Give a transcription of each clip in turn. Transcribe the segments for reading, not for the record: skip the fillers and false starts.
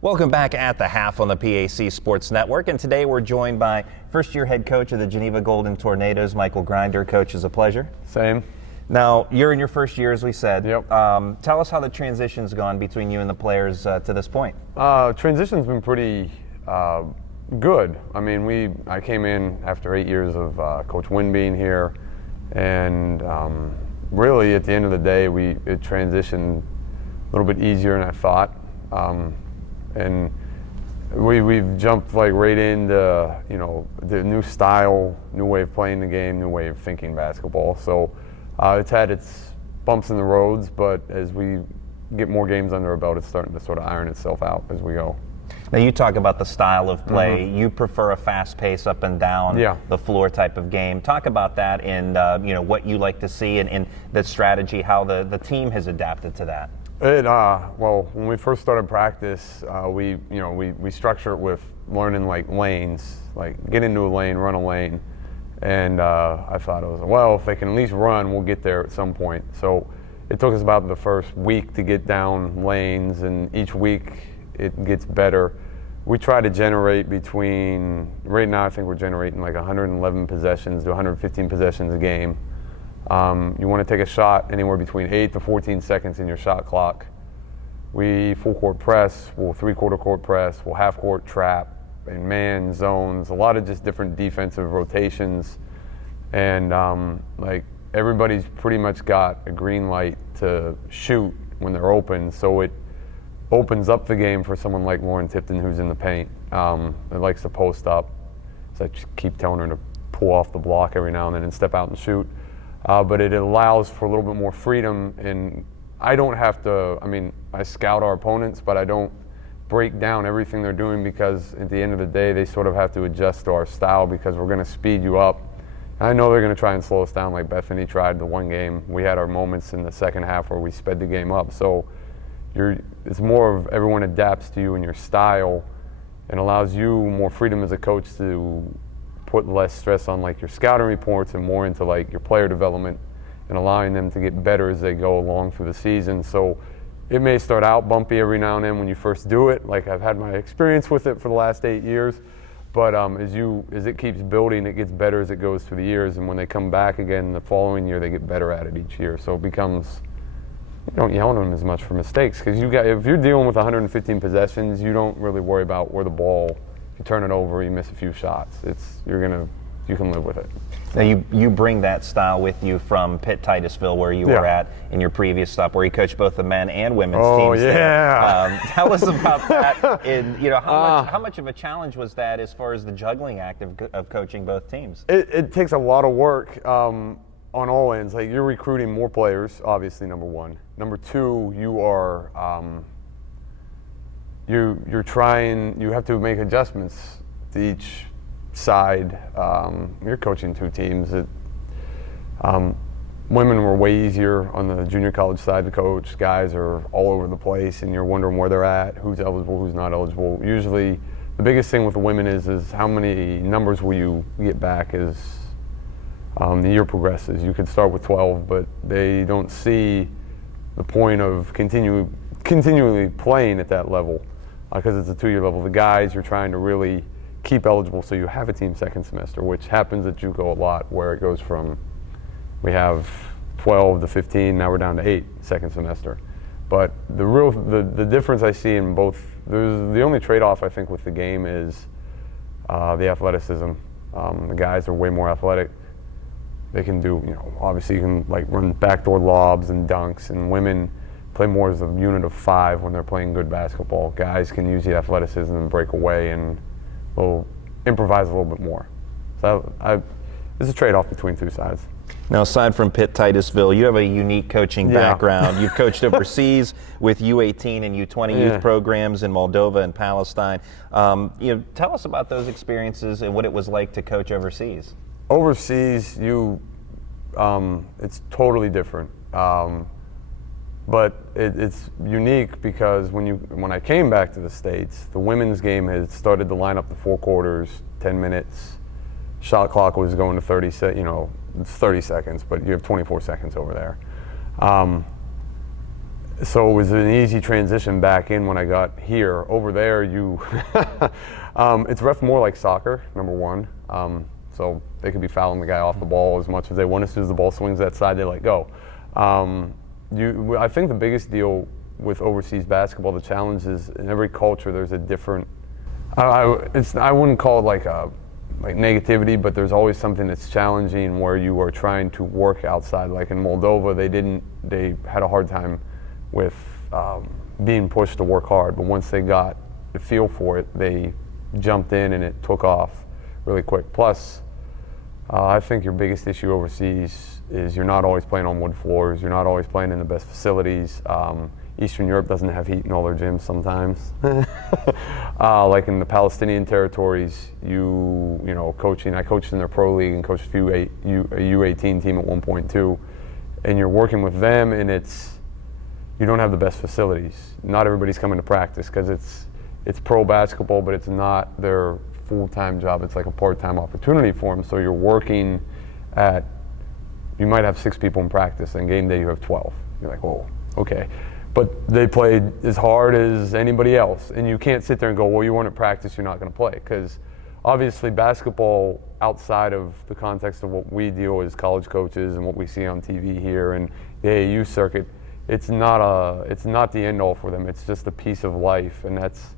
Welcome back at the half on the PAC Sports Network, and today we're joined by first-year head coach of the Geneva Golden Tornadoes, Michael Grinder. Coach, it's a pleasure. Same. Now, you're in your first year, as we said. Yep. Tell us how the transition's gone between you and the players to this point. Transition's been pretty good. I mean, I came in after 8 years of Coach Wynn being here, and really at the end of the day, it transitioned a little bit easier than I thought. And we've jumped right into, the new style, new way of playing the game, new way of thinking basketball. So it's had its bumps in the roads, but as we get more games under our belt, it's starting to sort of iron itself out as we go. Now, you talk about the style of play. Mm-hmm. You prefer a fast pace, up and down the floor type of game. Talk about that and what you like to see and the strategy, how the team has adapted to that. Well, when we first started practice, we structure it with learning lanes, get into a lane, run a lane, and I thought if they can at least run, we'll get there at some point. So it took us about the first week to get down lanes, and each week it gets better. We try to generate right now I think we're generating 111 possessions to 115 possessions a game. You want to take a shot anywhere between 8 to 14 seconds in your shot clock. We full court press, we'll three-quarter court press, we'll half court trap, and man zones, a lot of just different defensive rotations. And everybody's pretty much got a green light to shoot when they're open, so it opens up the game for someone like Lauren Tipton, who's in the paint. That likes to post up, so I just keep telling her to pull off the block every now and then and step out and shoot. But it allows for a little bit more freedom, and I don't have to, I scout our opponents, but I don't break down everything they're doing, because at the end of the day, they sort of have to adjust to our style, because we're going to speed you up. And I know they're going to try and slow us down like Bethany tried the one game. We had our moments in the second half where we sped the game up. So it's more of everyone adapts to you and your style, and allows you more freedom as a coach to put less stress on your scouting reports and more into your player development and allowing them to get better as they go along through the season. So it may start out bumpy every now and then when you first do it, I've had my experience with it for the last 8 years, but as it keeps building, it gets better as it goes through the years, and when they come back again the following year, they get better at it each year. So it becomes, you don't yell at them as much for mistakes, because if you're dealing with 115 possessions, you don't really worry about where the ball, you turn it over, you miss a few shots. You can live with it. Now you bring that style with you from Pitt Titusville, where you were at in your previous stop, where you coached both the men and women's teams. Oh yeah. Tell us about that. And how much of a challenge was that as far as the juggling act of coaching both teams? It takes a lot of work on all ends. You're recruiting more players, obviously, number one. Number two, you are. You have to make adjustments to each side. You're coaching two teams. Women were way easier on the junior college side to coach. Guys are all over the place, and you're wondering where they're at, who's eligible, who's not eligible. Usually, the biggest thing with the women is how many numbers will you get back as the year progresses. You could start with 12, but they don't see the point of continually playing at that level, because it's a 2-year level. The guys, you're trying to really keep eligible so you have a team second semester, which happens at JUCO a lot, where it goes from, we have 12 to 15, now we're down to 8 second semester. But the difference I see in both, the only trade-off I think with the game is the athleticism. The guys are way more athletic. They can do, obviously you can run backdoor lobs and dunks, and women play more as a unit of 5 when they're playing good basketball. Guys can use the athleticism and break away and improvise a little bit more. So there's a trade-off between two sides. Now, aside from Pitt Titusville, you have a unique coaching background. You've coached overseas with U18 and U20 youth programs in Moldova and Palestine. Tell us about those experiences and what it was like to coach overseas. Overseas, it's totally different. But it's unique because when I came back to the States, the women's game had started to line up the 4 quarters, 10 minutes. Shot clock was going to 30 it's 30 seconds, but you have 24 seconds over there. So it was an easy transition back in when I got here. Over there, it's ref more like soccer, number one. So they could be fouling the guy off the ball as much as they want. As soon as the ball swings that side, they let go. I think the biggest deal with overseas basketball, the challenge is in every culture there's a different. I wouldn't call it like negativity, but there's always something that's challenging where you are trying to work outside. Like in Moldova, they had a hard time with being pushed to work hard, but once they got the feel for it, they jumped in and it took off really quick. Plus, I think your biggest issue overseas is you're not always playing on wood floors, you're not always playing in the best facilities. Eastern Europe doesn't have heat in all their gyms sometimes. Like in the Palestinian territories, coaching, I coached in their pro league and coached a U18 team at 1.2, and you're working with them, and you don't have the best facilities. Not everybody's coming to practice because it's pro basketball, but it's not their full-time job. It's like a part-time opportunity for them. So you're working you might have 6 people in practice, and game day you have 12. You're like, whoa, okay. But they played as hard as anybody else, and you can't sit there and go, well, you weren't at practice, you're not going to play, because obviously basketball, outside of the context of what we deal as college coaches and what we see on TV here and the AAU circuit, it's not the end all for them. It's just a piece of life, and that's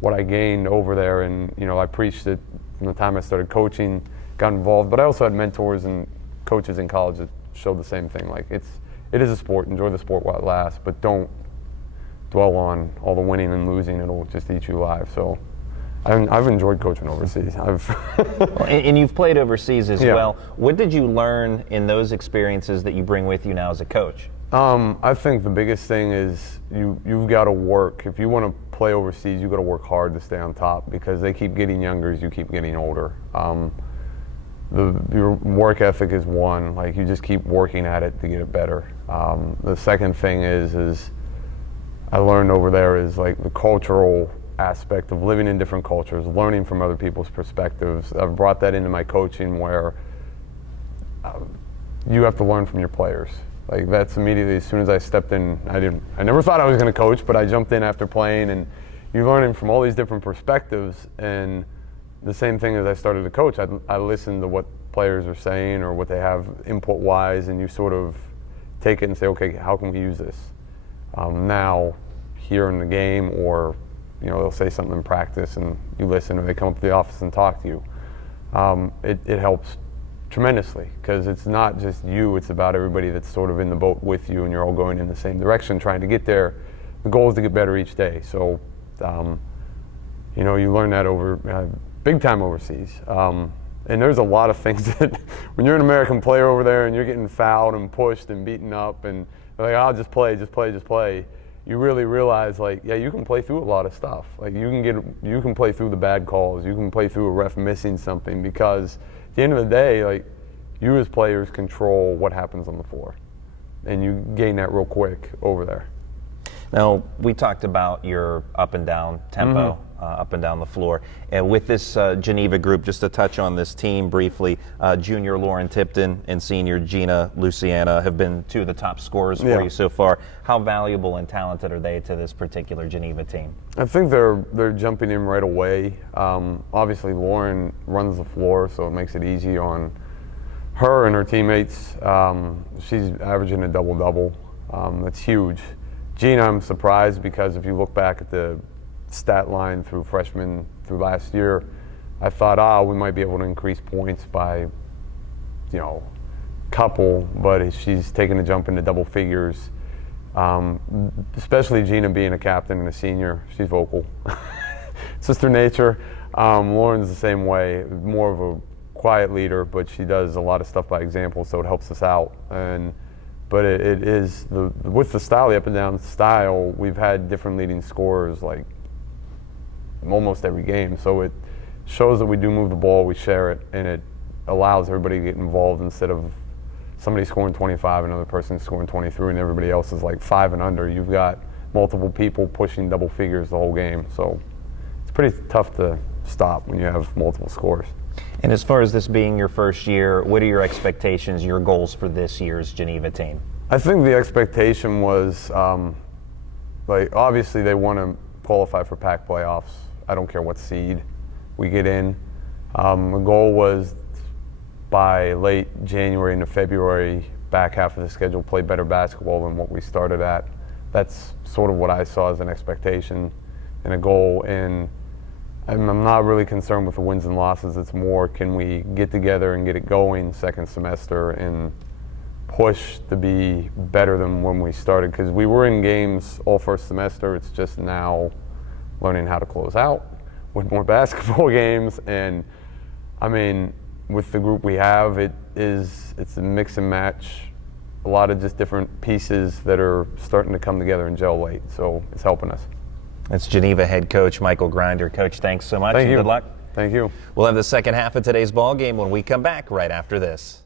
what I gained over there. And I preached it from the time I started coaching, got involved, but I also had mentors and coaches in college that showed the same thing. Like it is a sport. Enjoy the sport while it lasts, but don't dwell on all the winning and losing. It'll just eat you alive. So I've enjoyed coaching overseas. And you've played overseas as well. What did you learn in those experiences that you bring with you now as a coach? I think the biggest thing is you've got to work. If you want to play overseas, you've got to work hard to stay on top, because they keep getting younger as you keep getting older. Your work ethic is one. Like, you just keep working at it to get it better. The second thing is I learned over there is like the cultural aspect of living in different cultures, learning from other people's perspectives. I've brought that into my coaching, where you have to learn from your players. Like, that's immediately, as soon as I stepped in, I never thought I was going to coach, but I jumped in after playing, and you're learning from all these different perspectives. And the same thing as I started to coach, I listen to what players are saying or what they have input-wise, and you sort of take it and say, okay, how can we use this now here in the game? Or they'll say something in practice and you listen, or they come up to the office and talk to you. It helps tremendously, because it's not just you, it's about everybody that's sort of in the boat with you, and you're all going in the same direction trying to get there. The goal is to get better each day. So you learn that over big time overseas. And there's a lot of things that when you're an American player over there and you're getting fouled and pushed and beaten up, and they're like, oh, just play, you really realize, like, yeah, you can play through a lot of stuff. Like, you can play through the bad calls, you can play through a ref missing something, because at the end of the day, like, you as players control what happens on the floor, and you gain that real quick over there. Now, we talked about your up and down tempo, up and down the floor. And with this Geneva group, just to touch on this team briefly, junior Lauren Tipton and senior Gina Luciana have been two of the top scorers for you so far. How valuable and talented are they to this particular Geneva team? I think they're jumping in right away. Obviously, Lauren runs the floor, so it makes it easy on her and her teammates. She's averaging a double-double. That's huge. Gina, I'm surprised, because if you look back at the stat line through freshman through last year, I thought, we might be able to increase points by, couple, but she's taken a jump into double figures. Especially Gina being a captain and a senior, she's vocal. It's just her nature. Lauren's the same way, more of a quiet leader, but she does a lot of stuff by example, so it helps us out. But it is, with the style, the up and down style, we've had different leading scorers like almost every game. So it shows that we do move the ball, we share it, and it allows everybody to get involved, instead of somebody scoring 25, another person scoring 23, and everybody else is like 5 and under. You've got multiple people pushing double figures the whole game. So it's pretty tough to stop when you have multiple scores. And as far as this being your first year, what are your expectations, your goals for this year's Geneva team? I think the expectation was like obviously they want to qualify for PAC playoffs. I don't care what seed we get in. The goal was by late January into February, back half of the schedule, play better basketball than what we started at. That's sort of what I saw as an expectation and a goal. And I'm not really concerned with the wins and losses. It's more, can we get together and get it going second semester and push to be better than when we started? Because we were in games all first semester. It's just now learning how to close out with more basketball games. And I mean, with the group we have, it's a mix and match, a lot of just different pieces that are starting to come together and gel late. So it's helping us. That's Geneva head coach Michael Grinder. Coach, thanks so much. Thank you. Good luck. Thank you. We'll have the second half of today's ball game when we come back right after this.